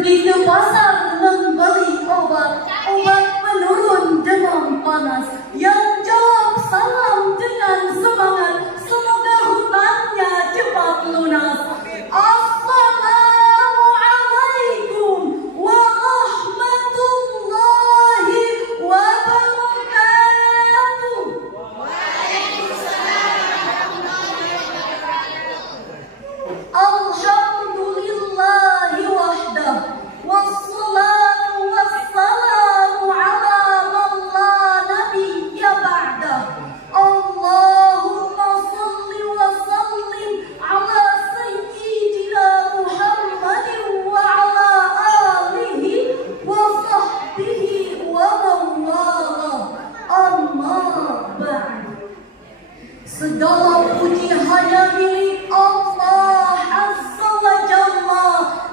Pergi ke pasar membeli obat penurun demam panas. Yang jawab salam dengan semangat, semoga hutangnya cepat lunas. Assalamualaikum warahmatullahi wabarakatuh. Alhamdulillahi wahdah, wassalatu wassalamu ala man la nabiyya ba'dah. Allahumma salli wa sallim ala sayyidina Muhammadin wa ala alihi wa sahbihi wa mawala. Amma ba'd. Segala puji hanya milik Allah Azza wa Jalla,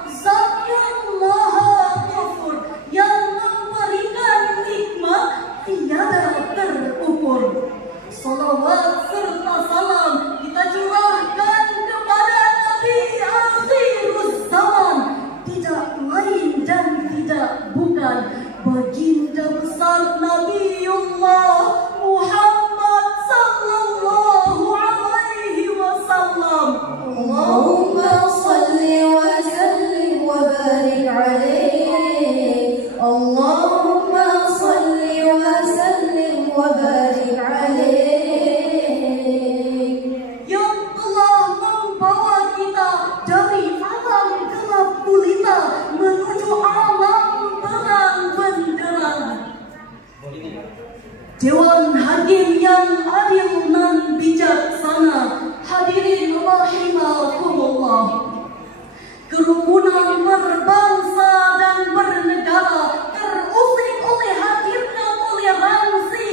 Zat yang Maha Ghafur, yang memberikan nikmat tiada terukur. Salawat serta salam kita curahkan kepada Nabi akhiruz zaman, tidak lain dan tidak bukan baginda besar Nabiullah Muhammad sallallahu alaihi wasallam. Allahumma salli wa sallim wa barik alaihi. Allahumma salli wa sallim wa barik alaihi. Yang telah membawa kita dari alam gelap gulita menuju alam terang benderang. Dewan Hakim yang adil dan bijaksana, hadirin rahimakumullah. Kerukunan berbangsa dan bernegara terusik oleh hadirnya toleransi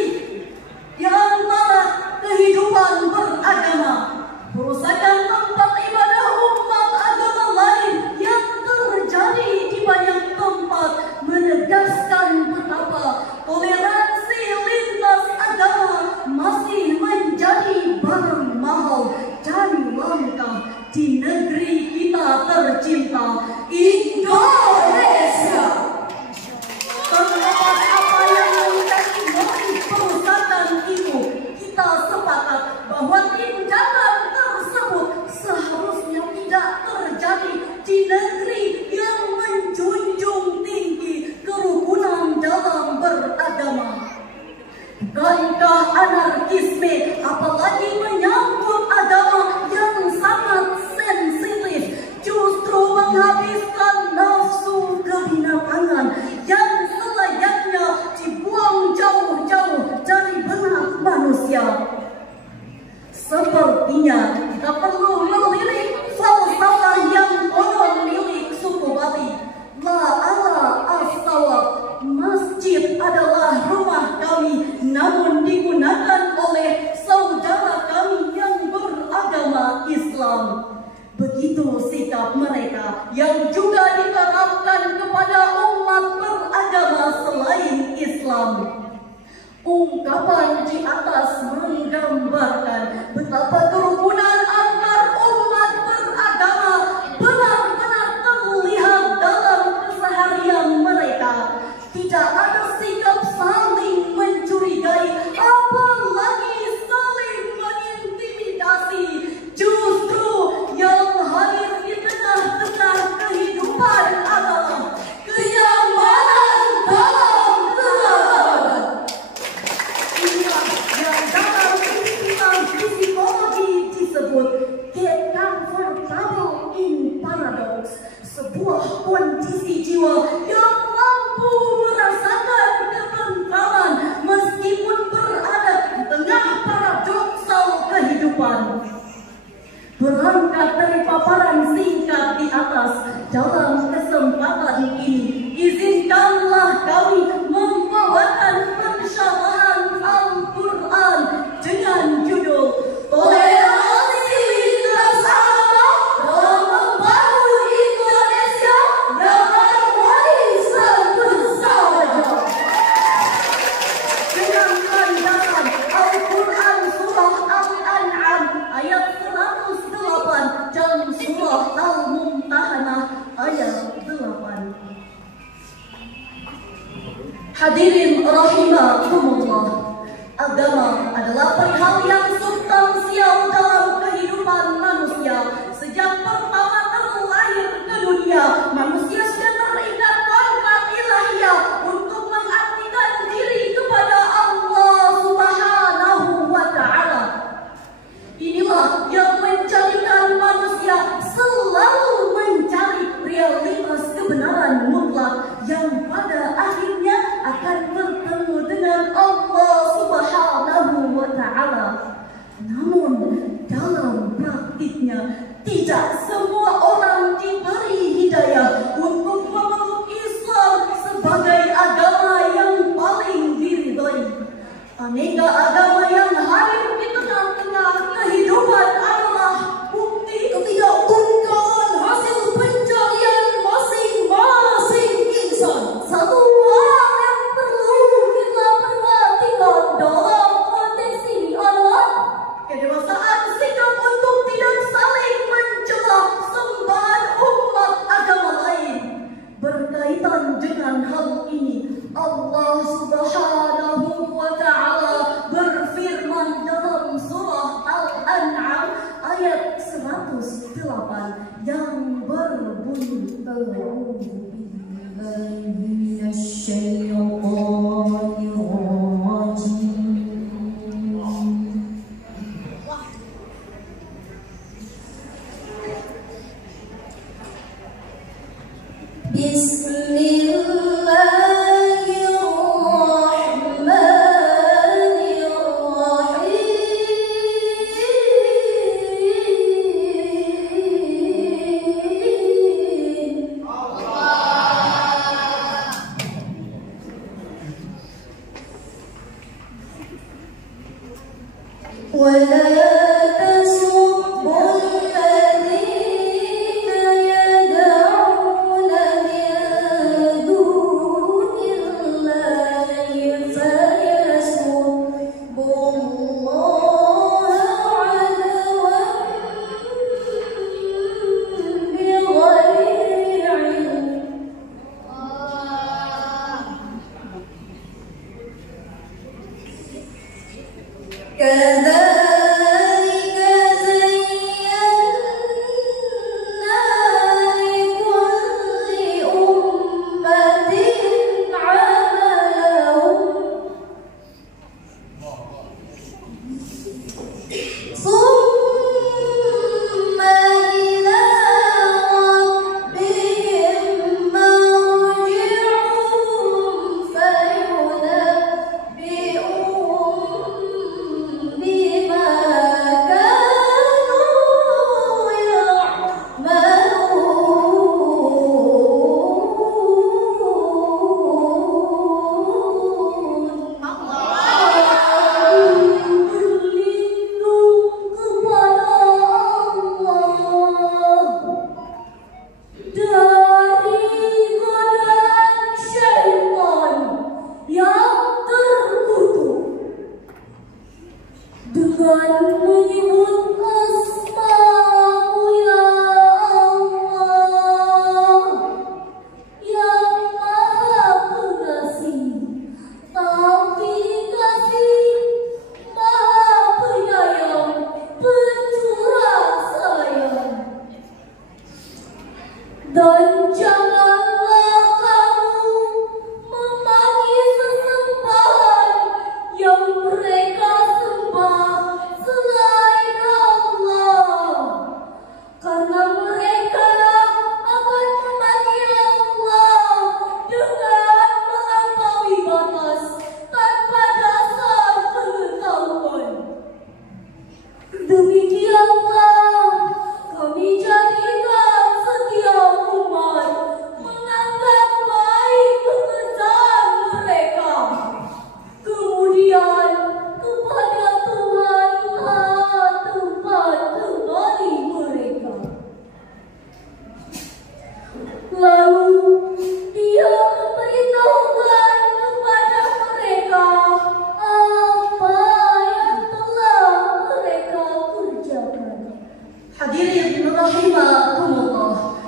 di antara kehidupan beragama. Perusakan tempat ibadah umat agama lain yang terjadi di banyak tempat menegaskan betapa toleransi lintas agama masih menjadi barang mahal dan langka di negeri kita tercinta Indonesia. Terlepas apa yang menjadi motif perusakan itu, kita sepakat bahwa tindakan tersebut seharusnya tidak terjadi di negeri yang menjunjung tinggi kerukunan dalam beragama. Bukankah anarkisme, apalagi menyangkut agama yang sangat sensitif, justru menghabiskan nafsu kebinatangan yang selayaknya dibuang jauh-jauh dari benak manusia? Sepertinya kita perlu melirik falsafah yang konon milik suku Bali. La ala as-sawab, masjid adalah rumah kami, namun digunakan oleh saudara kami yang beragama Islam. Begitu sikap mereka yang juga diterapkan kepada umat beragama selain Islam. Ungkapan di atas menggambarkan betapa kerukunan antar umat beragama benar-benar terlihat dalam keseharian mereka. Tidak ada sikap saling mencurigai, apalagi saling mengintimidasi. Justru yang hadir di tengah-tengah kehidupan adalah kenyamanan dalam beragama. Inilah yang dalam ilmu psikologi disebut get comfortable in paradox, sebuah kondisi jiwa yang mampu merasakan ketentraman meskipun berada di tengah paradoksal kehidupan. Berangkat dari paparan singkat di atas, dalam kesempatan ini izinkanlah kami membawakan pensyarahan Al-Quran dengan judul Toleransi Lintas Agama dalam membangun Indonesia yang harmonis dan bersahabat. Dengan landasan Al-Quran Surah Al-An'am ayat 108 dan Surah Al-Mumtahanah ayat Hadirin rahimakumullah, agama adalah perihal yang substansial dalam kehidupan manusia. Sejak pertama terlahir ke dunia, manusia sudah terikat kontrak ilahiyah untuk mengabdikan diri kepada Allah Subhanahu wa Ta'ala. Inilah yang menjadikan manusia selalu mencari realitas kebenaran mutlak yang pada akhirnya akan bertemu dengan Allah Subhanahu wa Ta'ala. Namun dalam praktiknya tidak semua orang diberi hidayah untuk memeluk Islam sebagai agama yang paling diridhoi. Aneka agama yang hadir di tengah-tengah kehidupan adalah bukti ketidaktunggalan hasil pencarian masing-masing insan. Satu hal yang perlu kita perhatikan dalam konteks ini adalah kedewasaan sikap untuk tidak saling mencela sembahan umat agama lain. Berkaitan dengan hal ini, Allah Subhanahu wa Ta'ala berfirman dalam surah Al-An'am ayat 108 yang berbunyi,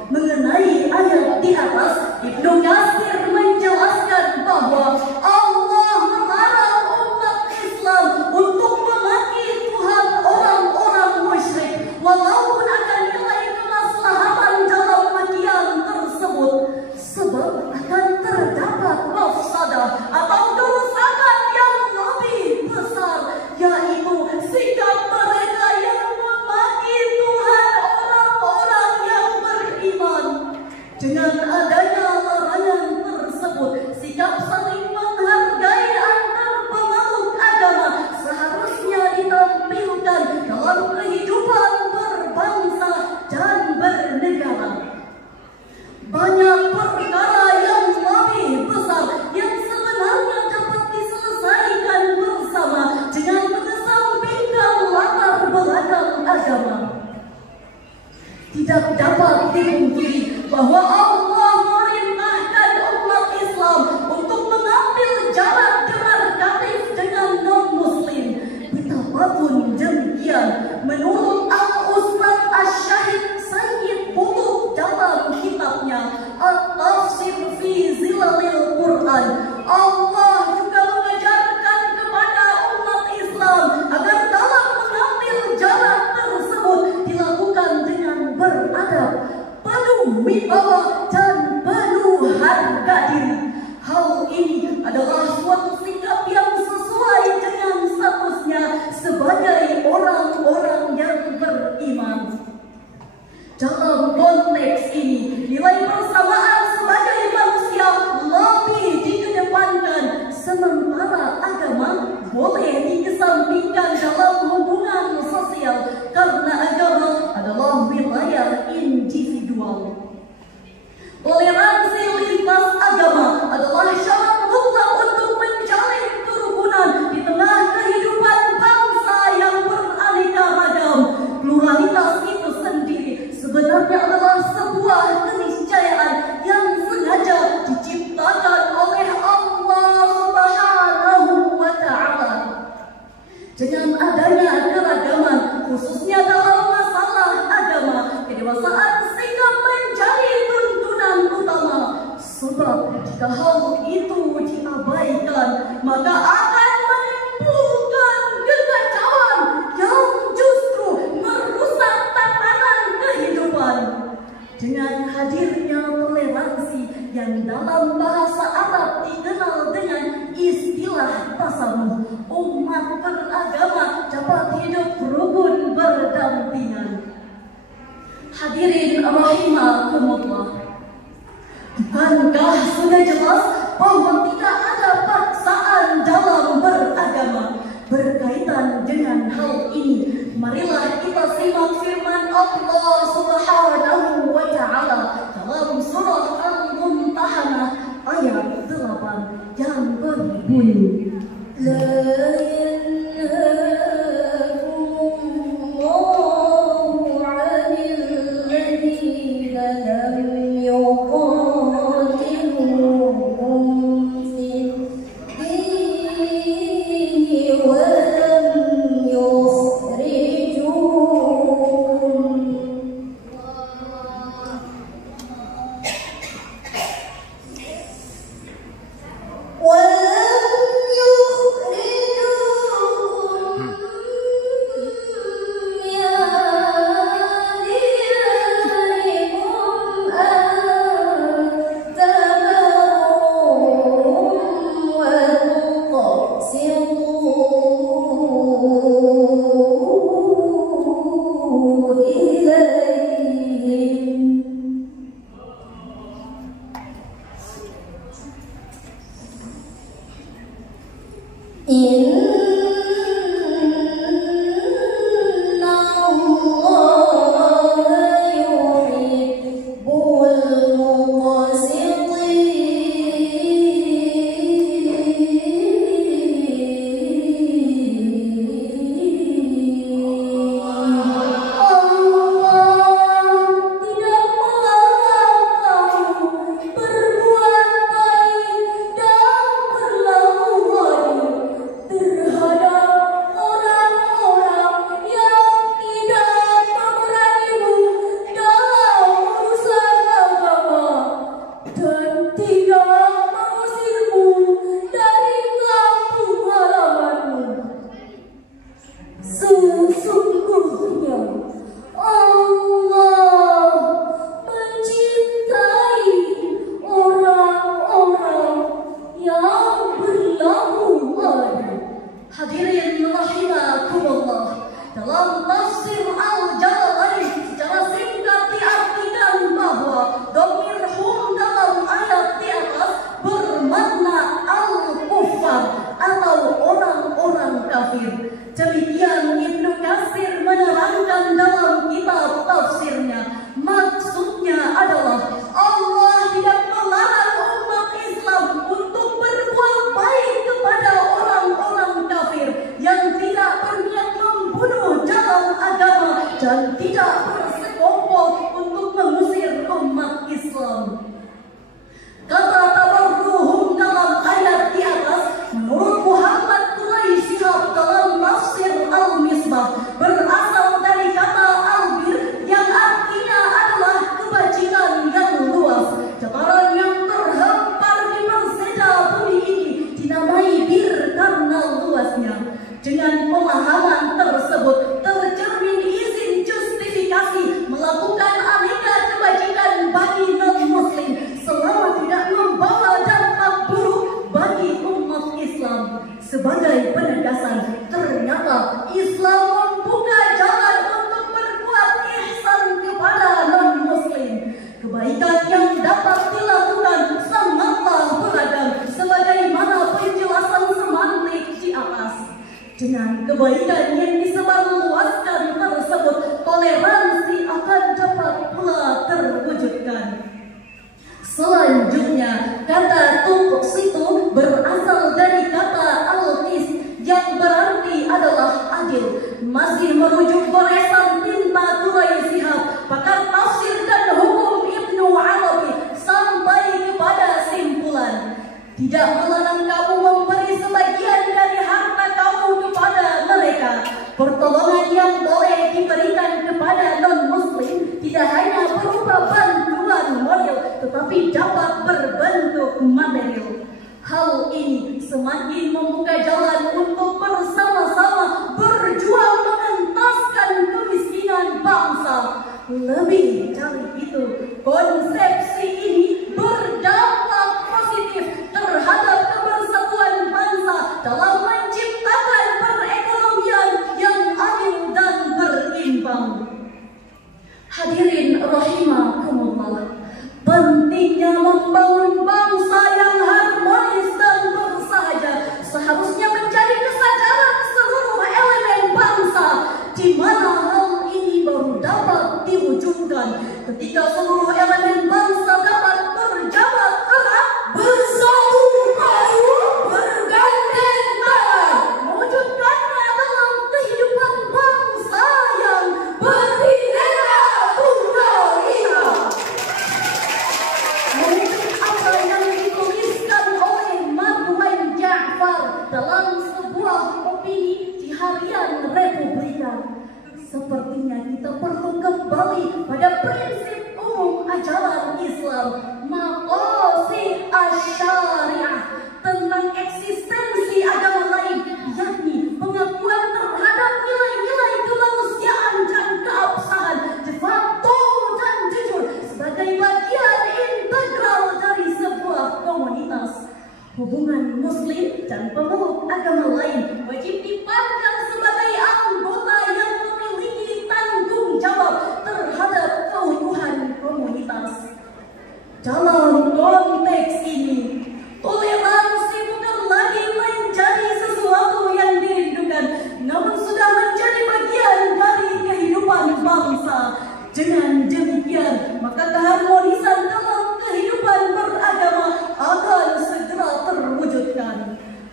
mengenai ayat di atas, Ibnu Katsir menjelaskan bahwa dapat dipungkiri bahwa Allah memerintahkan umat Islam untuk mengambil jarak demarkatif dengan non-Muslim. Betapapun demikian, menurut Al-Ustaz Asy-Syahid Sayyid Qutb dalam kitabnya At-Tafsir fi Zilalil Quran, Allah juga mengajarkan kepada umat Islam agar dalam mengambil jarak tersebut dilakukan dengan beradab, penuh wibawa dan penuh harga diri. Hal ini adalah suatu sikap yang sesuai dengan statusnya sebagai orang-orang yang beriman. Dalam konteks ini, nilai persamaan sebagai manusia lebih dikedepankan, sementara agama boleh dikesampingkan dalam hubungan sosial karena agama adalah wilayah individual. Toleransi lintas agama adalah syarat mutlak untuk menjalin kerukunan di tengah kehidupan bangsa yang beraneka ragam. Pluralitas itu sendiri sebenarnya adalah sebuah keniscayaan yang sengaja diciptakan oleh Allah Subhanahu wa Ta'ala. Dengan adanya keragaman, khususnya dalam masalah agama, kedewasaan sikap menjadi tuntunan utama. Sebab jika hal itu diabaikan, maka akan menimbulkan kekacauan yang justru merusak tatanan kehidupan. Dengan hadirnya toleransi yang dalam bahasa Arab dikenal dengan istilah tasamuh, umat beragama dapat hidup rukun berdampingan. Hadirin rahimakumullah, bukankah sudah jelas bahwa tidak ada paksaan dalam beragama? Berkaitan dengan hal ini, marilah kita simak firman Allah Subhanahu wa Ta'ala dalam surah Al-Mumtahanah ayat 8 yang berbunyi, kebaikan yang disebarluaskan tersebut, toleransi akan dapat pula terwujudkan. Selanjutnya, kata tuqsitu berasal dari kata al-qis yang berarti adalah adil. Masih merujuk goresan tinta Turai Shihab, pakar tafsir dan hukum Ibnu Arabi, sampai kepada simpulan, tidak melarang kamu memberi sebagian dari harta kamu kepada mereka. Pertolongan yang boleh diberikan kepada non-muslim tidak hanya berupa bantuan moral, tetapi dapat berbentuk material. Hal ini semakin membuka jalan untuk bersama-sama berjuang mengentaskan kemiskinan bangsa. Lebih dari itu, konsepsi ini berdampak positif terhadap kebersatuan bangsa dalam menciptakan perekonomian yang adil dan berimbang. Hadirin rahimakumullah, pentingnya membangun bangsa yang harmonis dan bersahaja seharusnya menjadi kesadaran seluruh elemen bangsa, di mana hal ini baru dapat diwujudkan ketika seluruh elemen bangsa dapat berjabat erat, bersatu padu, bergandeng tangan, mewujudkannya dalam kehidupan bangsa yang berbineka tunggal ika. Mungkin apa yang dituliskan oleh Marwan Ja'far dalam sebuah opini di harian Republika, sepertinya kita perlu kembali pada prinsip umum ajaran Islam, maqasid asy-syariah, tentang eksistensi agama lain, yakni pengakuan terhadap nilai-nilai kemanusiaan dan keabsahan de facto dan jujur sebagai bagian integral dari sebuah komunitas. Hubungan muslim dan pemeluk agama lain wajib dipandang sebagai anggota yang memiliki tanggung jawab terhadap keutuhan komunitas. Dalam konteks ini, toleransi bukan lagi menjadi sesuatu yang dirindukan, namun sudah menjadi bagian dari kehidupan bangsa. Dengan demikian, maka keharmonisan dalam kehidupan beragama akan segera terwujudkan.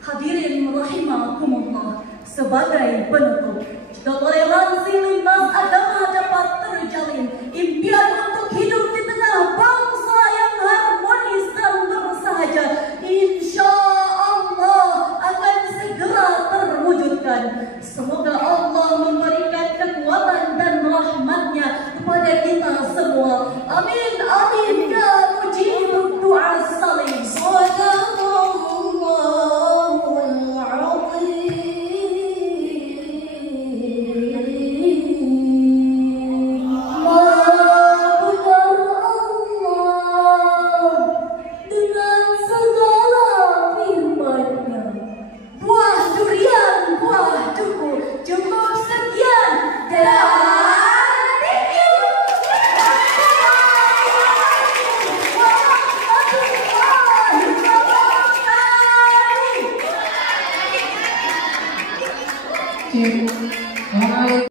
Hadirin rahimakumullah, sebagai penutup, jika toleransi lintas agama dapat terjalin, impian untuk hidup di tengah bangsa yang harmonis dan bersahaja insya Allah akan segera terwujudkan. Semoga Allah memberikan kekuatan dan rahmatnya kepada kita semua. Amin.